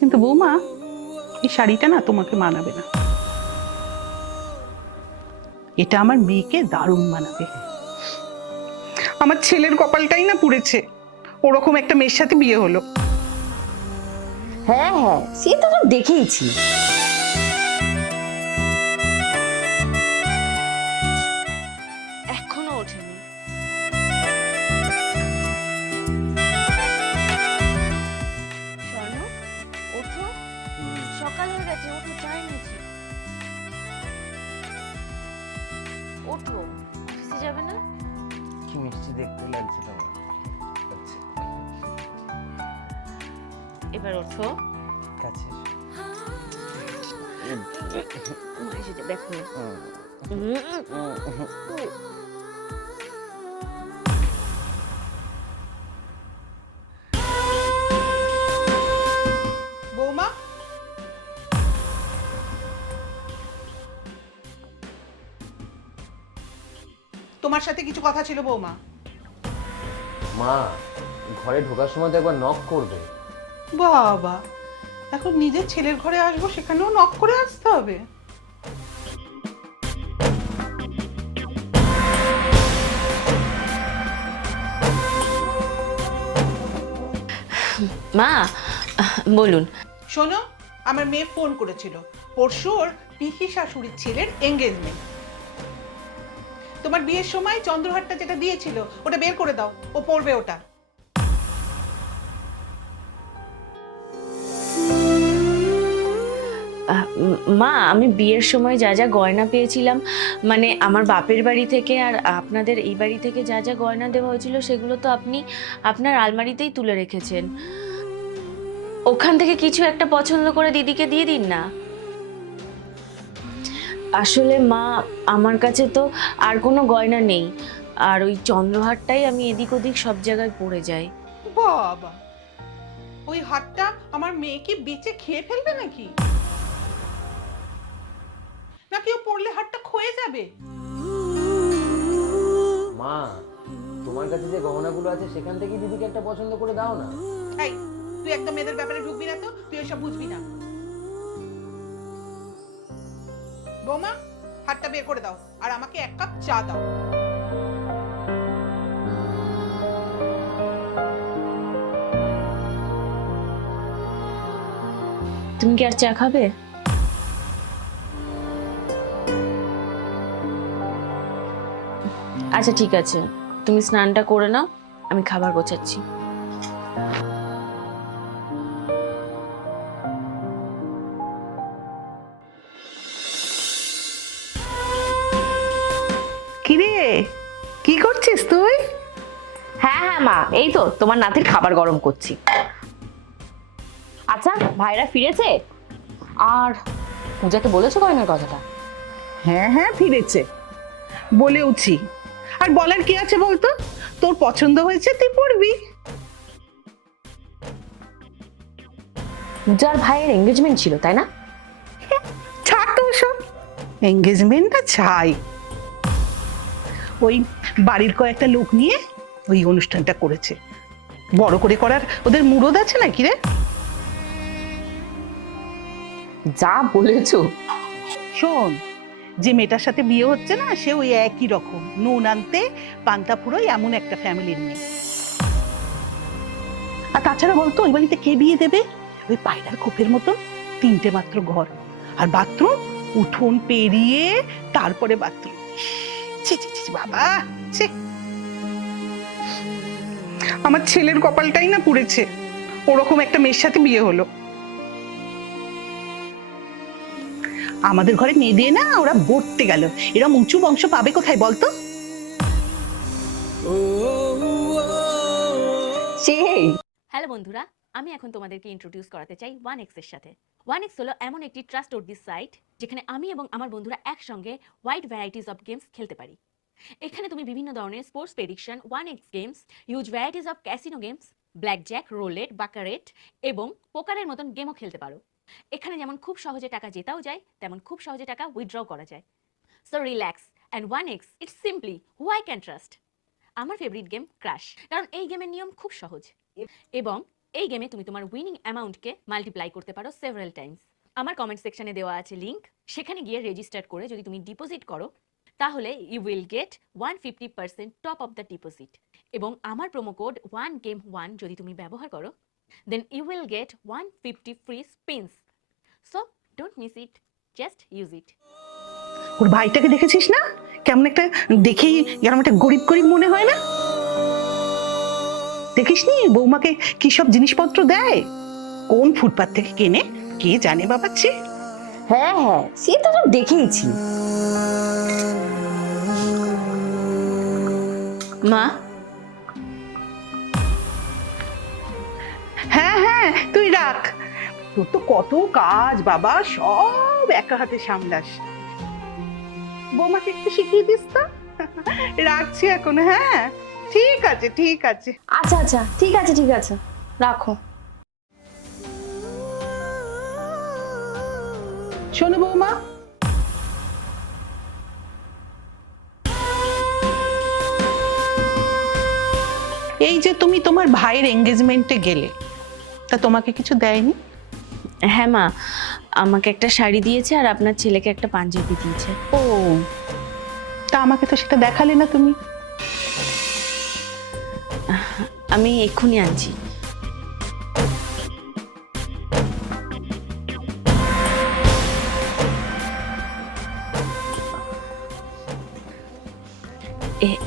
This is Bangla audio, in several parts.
কিন্তু বৌমা, এই শাড়িটা না তোমাকে মানাবে না। এটা আমার মেয়েকে দারুণ মানাবে। আমার ছেলের কপালটাই না পুড়েছে, ওরকম একটা মেয়ের সাথে বিয়ে হলো। হ্যাঁ হ্যাঁ, সে তো সব দেখেইছি। এখনো ওঠেনি। স্বর্ণ, ওঠো, সকাল হয়ে গেছে, ওঠো, চা এনেছি। ওঠো, অফিসে যাবে না? কি মিষ্টি দেখতে লাগছে তোমার। আচ্ছা, এবার ওঠো। কাছে আমার এসেছে, দেখো। বৌমা, তোমার সাথে কিছু কথা ছিল বৌমা। মা, ঘরে ঢোকার সময় তো একবার নক করবে। বাবা, এখন নিজের ছেলের ঘরে আসবো, সেখানেও নক করে আসতে হবে? মা, বলুন। শোনো, আমার মেয়ে ফোন করেছিল, পরশু ওর পিসি শাশুড়ির ছেলের এঙ্গেজমেন্ট। তোমার বিয়ের সময় চন্দ্রহারটা যেটা দিয়েছিল ওটা বের করে দাও, ও পরবে ওটা। মা, আমি বিয়ের সময় যা যা গয়না পেয়েছিলাম, মানে আমার বাপের বাড়ি থেকে আর আপনাদের এই বাড়ি থেকে যা যা গয়না দেওয়া হয়েছিল, সেগুলো তো আপনি আপনার আলমারিতেই তুলে রেখেছেন। ওখান থেকে কিছু একটা পছন্দ করে দিদিকে দিয়ে দিন না। আসলে মা, আমার কাছে তো আর কোনো গয়না নেই, আর ওই চন্দ্রহারটাই আমি এদিক ওদিক সব জায়গায় পড়ে যাই। বাবা, ওই হারটা আমার মেয়েকে বেচে খেয়ে ফেলবে নাকি? নাকি ও পরলে হারটা ক্ষয়ে যাবে? মা, তোমার কাছে যে গহনাগুলো আছে সেখান থেকে দিদিকে একটা পছন্দ করে দাও না। এই, তুই একদম মেয়েদের ব্যাপারে ঢুকবি না তো, তুই এসব বুঝবি না। বৌমা, হারটা বের করে দাও আর আমাকে এক কাপ চা দাও। তুমি কি আর চা খাবে? আচ্ছা ঠিক আছে, তুমি স্নানটা করে নাও, আমি খাবার গোছাচ্ছি। কিরে, কি করছিস তুই? হ্যাঁ হ্যাঁ মা, এই তো তোমার নাতির খাবার গরম করছি। আচ্ছা, ভাইরা ফিরেছে? আর পূজাকে বলেছো গয়নার কথাটা? হ্যাঁ হ্যাঁ, ফিরেছে, বলেওছি। আর বলার কি আছে বলতো, তোর পছন্দ হয়েছে তুই পড়বি। পূজার ভাইয়ের এঙ্গেজমেন্ট ছিল, তাই না? ছাড় তো সব, এঙ্গেজমেন্টটা ছাই। ওই বাড়ির কয়েকটা লোক নিয়ে ওই অনুষ্ঠানটা করেছে। বড় করে করার ওদের মুরদ আছে নাকি রে? যা বলেছো। শোন, যে মেয়েটার সাথে বিয়ে হচ্ছে না, সে ওই একই রকম নুন আনতে পান্তা ফুরোয় এমন একটা ফ্যামিলির মেয়ে। আর তাছাড়া বলতো, ওই বাড়িতে কে বিয়ে দেবে? ওই পায়রার খোপের মতন 3টে মাত্র ঘর, আর বাথরুম উঠোন পেরিয়ে তারপরে বাথরুম। ছি ছি ছি বাবা, ছি। আমার ছেলের কপালটাই না পুড়েছে, ওরকম একটা মেয়ের সাথে বিয়ে হলো। আমাদের ঘরে মেয়ে দিয়ে না ওরা বর্তে গেল। এরম উঁচু বংশ পাবে কোথায় বলতো? সেই হ্যালো বন্ধুরা, আমি এখন তোমাদেরকে ইন্ট্রোডিউস করাতে চাই ওয়ানএক্স এর সাথে। ওয়ানএক্স হলো এমন একটি ট্রাস্টওয়ার্দি সাইট যেখানে আমি এবং আমার বন্ধুরা একসঙ্গে ওয়াইড ভ্যারাইটিস অফ গেমস খেলতে পারি। এখানে তুমি বিভিন্ন ধরনের sports prediction, one x games, huge varieties of casino games, blackjack, roulette, baccarat এবং পোকারের মতন গেমও খেলতে পারো। এখানে যেমন খুব সহজে টাকা জেতাও যায়, তেমন খুব সহজে টাকা উইথড্র করা যায়। So relax and one x, it's simply who I can trust. আমার ফেভারিট গেম ক্র্যাশ, কারণ এই গেমের নিয়ম খুব সহজ এবং এই গেমে তুমি তোমার উইনিং অ্যামাউন্টকে মাল্টিপ্লাই করতে পারো সেভারাল টাইমস। আমার কমেন্ট সেকশনে দেওয়া আছে লিংক, সেখানে গিয়ে রেজিস্টার করে যদি তুমি ডিপোজিট করো তাহলে you will get 150% top of the deposit. এবং আমার প্রোমো কোড 1game1 যদি তুমি ব্যবহার করো then you will get 150 free spins. So don't miss it, just use it. ওর ভাইটাকে দেখেছিস না, কেমন একটা দেখেই যেন একটা গরিব গরিব মনে হয় না? দেখিসনি বৌমাকে কি সব জিনিসপত্র দেয়, কোন ফুটপাত থেকে কেনে কে জানে বাবাচ্ছি। হ্যাঁ হ্যাঁ, সে তো সব দেখেইছি। মা, হ্যাঁ হ্যাঁ তুই রাখ, তোর তো কত কাজ বাবা, সব একা হাতে সামলাস। বৌমাকে একটু শিখিয়ে দিস তো। রাখছি এখন, হ্যাঁ ঠিক আছে ঠিক আছে। আচ্ছা আচ্ছা, ঠিক আছে ঠিক আছে, রাখো। শোনো বৌমা, এই যে তুমি তোমার ভাইয়ের এঙ্গেজমেন্টে গেলে, তা তোমাকে কিছু দেয়নি? হ্যাঁ মা, আমাকে একটা শাড়ি দিয়েছে আর আপনার ছেলেকে একটা পাঞ্জাবি দিয়েছে। ও, তা আমাকে তো সেটা দেখালে না তুমি। আমি এক্ষুনি আনছি।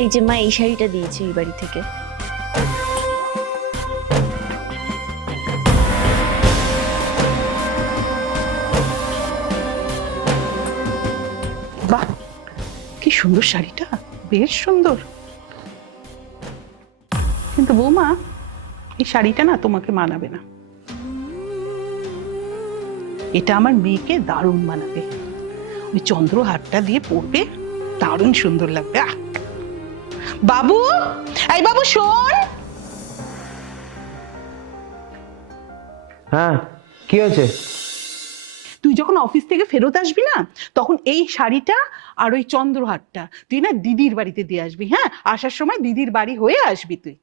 এই যে মা, এই শাড়িটা দিয়েছে এই বাড়ি থেকে। বাহ, কি সুন্দর শাড়িটা, বেশ সুন্দর। কিন্তু বৌমা, এই শাড়িটা না তোমাকে মানাবে না, এটা আমার মেয়েকে দারুণ মানাবে। ওই চন্দ্রহারটা দিয়ে পরবে, দারুণ সুন্দর লাগবে। আহ! বাবু, এই বাবু শোন। হ্যাঁ, কি হয়েছে? তুই যখন অফিস থেকে ফেরত আসবি না, তখন এই শাড়িটা আর ওই চন্দ্রহারটা তুই না দিদির বাড়িতে দিয়ে আসবি। হ্যাঁ, আসার সময় দিদির বাড়ি হয়ে আসবি তুই।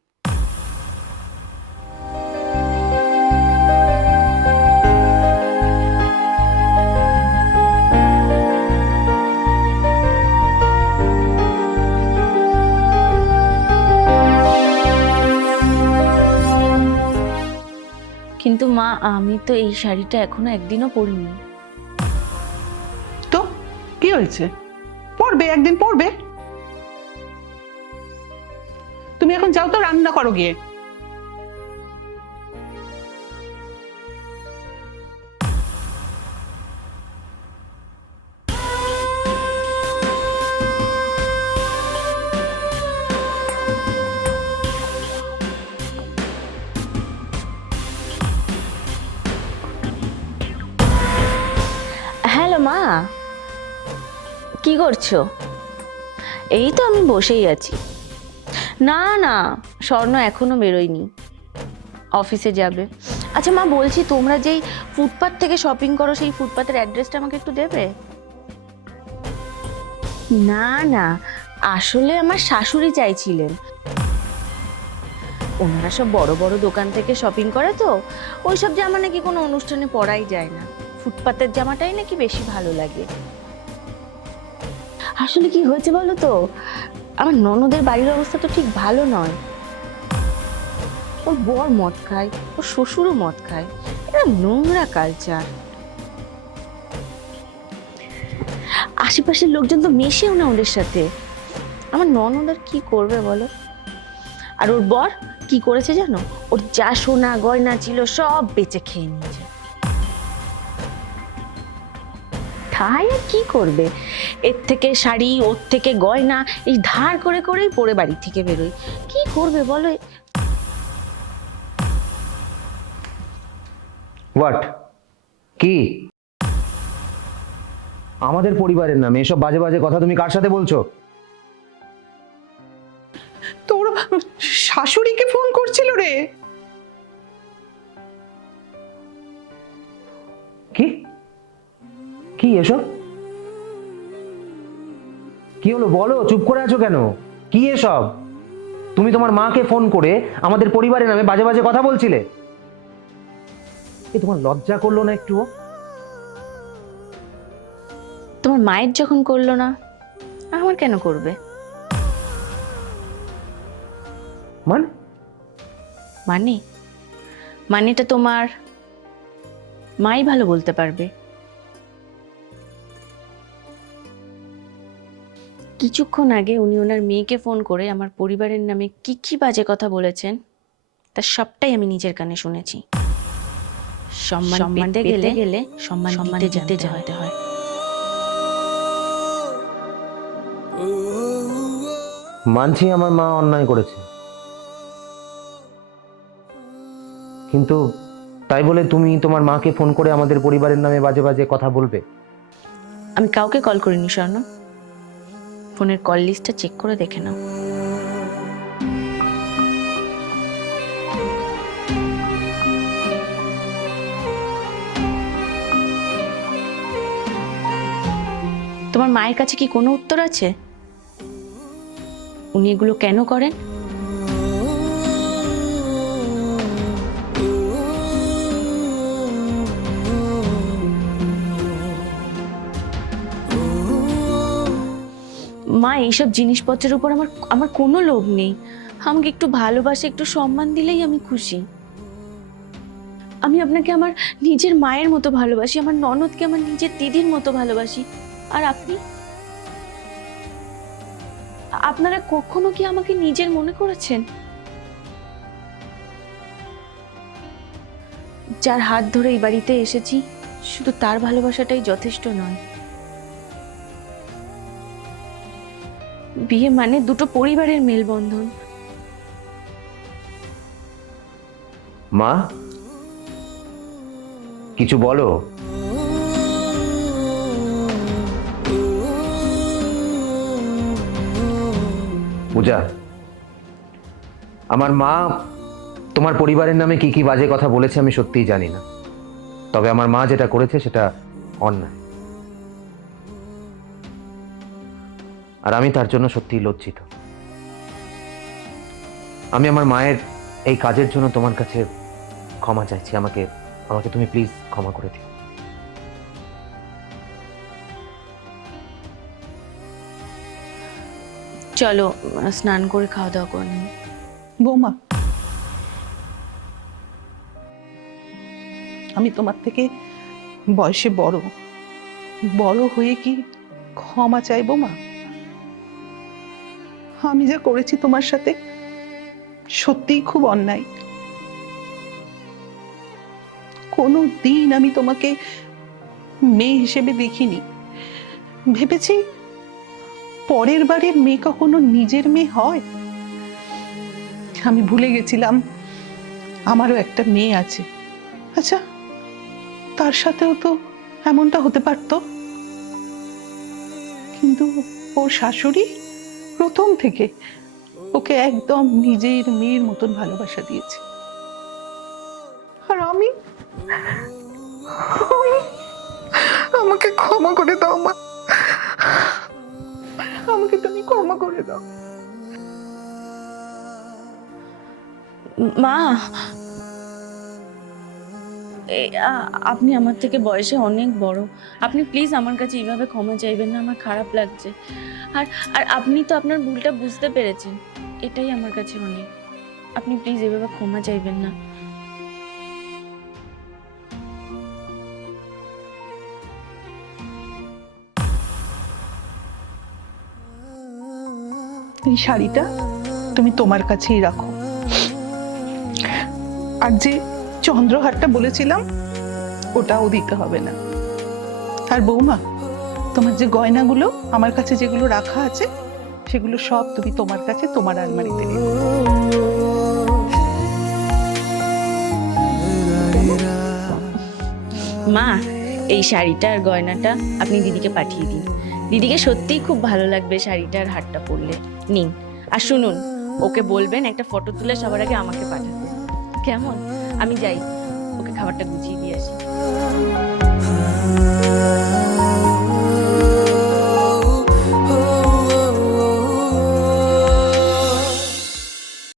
কিন্তু মা, আমি তো এই শাড়িটা এখনো একদিনও পরিনি। তো কি হয়েছে, পরবে, একদিন পরবে। তুমি এখন যাও তো, রান্না করো গিয়ে। হ্যালো মা, কি করছো? এই তো আমি বসেই আছি। না না, স্বর্ণ এখনো বেরোয়নি, অফিসে যাবে। আচ্ছা মা, বলছি তোমরা যেই ফুটপাত থেকে শপিং করো সেই ফুটপাতের অ্যাড্রেসটা আমাকে একটু দেবে? না না, আসলে আমার শাশুড়ি চাইছিলেন। ওনারা সব বড় বড় দোকান থেকে শপিং করে, তো ওইসব জামা নাকি কোনো অনুষ্ঠানে পরাই যায় না, ফুটপাতের জামাটাই নাকি বেশি ভালো লাগে। আসলে কি হয়েছে বলো তো, আমার ননদের বাড়ির অবস্থা তো ঠিক ভালো নয়। ওর বর মদ খায়, ওর শ্বশুরও মদ খায়, এটা নোংরা কালচার। আশেপাশের লোকজন তো মেশেও না ওদের সাথে। আমার ননদ আর কি করবে বলো? আর ওর বর কি করেছে জানো? ওর যা সোনা গয়না ছিল সব বেচে খেয়ে নিয়েছে। তাই আর কি করবে, এর থেকে শাড়ি, ওর থেকে গয়না, এই ধার করে করেই পরে বাড়ি থেকে বেরোয়। কি করবে বলো? হোয়াট? কি? আমাদের পরিবারের নামে এসব বাজে বাজে কথা তুমি কার সাথে বলছো? তোর শাশুড়িকে ফোন করছিল রে। কি কি এসব? কি হলো বলো, চুপ করে আছো কেন? কি এসব? তুমি তোমার মাকে ফোন করে আমাদের পরিবারের নামে বাজে বাজে কথা বলছিলে? তোমার লজ্জা করলো না একটু? তোমার মায়ের যখন করলো না, আমার কেন করবে? মানে মানে মানেটা তোমার মাই ভালো বলতে পারবে। কিছুক্ষণ আগে উনি ওনার মেয়েকে ফোন করে আমার পরিবারের নামে কি কি বাজে কথা বলেছেন, তার সবটাই আমি নিজের কানে শুনেছি। সম্মান পেতে গেলে সম্মান দিতে জানতে হয়। মানছি আমার মা অন্যায় করেছে, কিন্তু তাই বলে তুমি তোমার মাকে ফোন করে আমাদের পরিবারের নামে বাজে বাজে কথা বলবে? আমি কাউকে কল করিনি স্বর্ণ, ফোনের কল লিস্টটা চেক করে দেখে নাও। তোমার মায়ের কাছে কি কোনো উত্তর আছে? উনি এগুলো কেন করেন? মা, এইসব জিনিসপত্রের উপর আমার কোনো লোভ নেই। আমাকে একটু ভালোবাসে, একটু সম্মান দিলেই আমি খুশি। আমি আপনাকে আমার নিজের মায়ের মতো ভালোবাসি, আমার ননদকে আমার নিজের দিদির মতো ভালোবাসি। আর আপনারা কখনো কি আমাকে নিজের মনে করেছেন? যার হাত ধরে এই বাড়িতে এসেছি, শুধু তার ভালোবাসাটাই যথেষ্ট নয়। বিয়ে মানে দুটো পরিবারের মেলবন্ধন। মা, কিছু বলো। পূজা, আমার মা তোমার পরিবারের নামে কি কি বাজে কথা বলেছে আমি সত্যিই জানি না, তবে আমার মা যেটা করেছে সেটা অন্যায়, আর আমি তার জন্য সত্যিই লজ্জিত। আমি আমার মায়ের এই কাজের জন্য তোমার কাছে ক্ষমা চাইছি। আমাকে আমাকে তুমি প্লিজ ক্ষমা করে দিও। চলো স্নান করে খাওয়া দাওয়া করে নিই। বৌমা, আমি তোমার থেকে বয়সে বড়, বড় হয়ে কি ক্ষমা চাইবো মা? আমি যা করেছি তোমার সাথে সত্যিই খুব অন্যায়। কোনো দিন আমি তোমাকে মেয়ে হিসেবে দেখিনি। ভেবেছি পরের বাড়ির মেয়ে কখনো নিজের মেয়ে হয়। আমি ভুলে গেছিলাম আমারও একটা মেয়ে আছে। আচ্ছা, তার সাথেও তো এমনটা হতে পারতো, কিন্তু ওর শাশুড়ি প্রথম থেকে ওকে একদম নিজের মেয়ের মতন ভালোবাসা দিয়েছে। আর আমাকে ক্ষমা করে দাও মা, আমাকে তুমি ক্ষমা করে দাও। মা, আপনি আমার থেকে বয়সে অনেক বড়। আপনি প্লিজ আমার কাছে এইভাবে ক্ষমা চাইবেন না, আমার খারাপ লাগছে। আর আর আপনি তো আপনার ভুলটা বুঝতে পেরেছেন, এটাই আমার কাছে অনেক। আপনি প্লিজ এভাবে ক্ষমা চাইবেন না। এই শাড়িটা তুমি তোমার কাছেই রাখো, আর যে চন্দ্রহারটা বলেছিলাম ওটাও দিতে হবে না। আর বৌমা, তোমার যে গয়নাগুলো আমার কাছে যেগুলো রাখা আছে সেগুলো সব তুমি তোমার কাছে তোমার আলমারিতে রেখো। মা, এই শাড়িটা আর গয়নাটা আপনি দিদিকে পাঠিয়ে দিন। দিদিকে সত্যিই খুব ভালো লাগবে শাড়িটা আর হারটা পরলে। নিন, আর শুনুন, ওকে বলবেন একটা ফটো তুলে সবার আগে আমাকে পাঠাতে, কেমন? আমি যাই, ওকে খাবারটা গুছিয়ে দিয়ে আসি।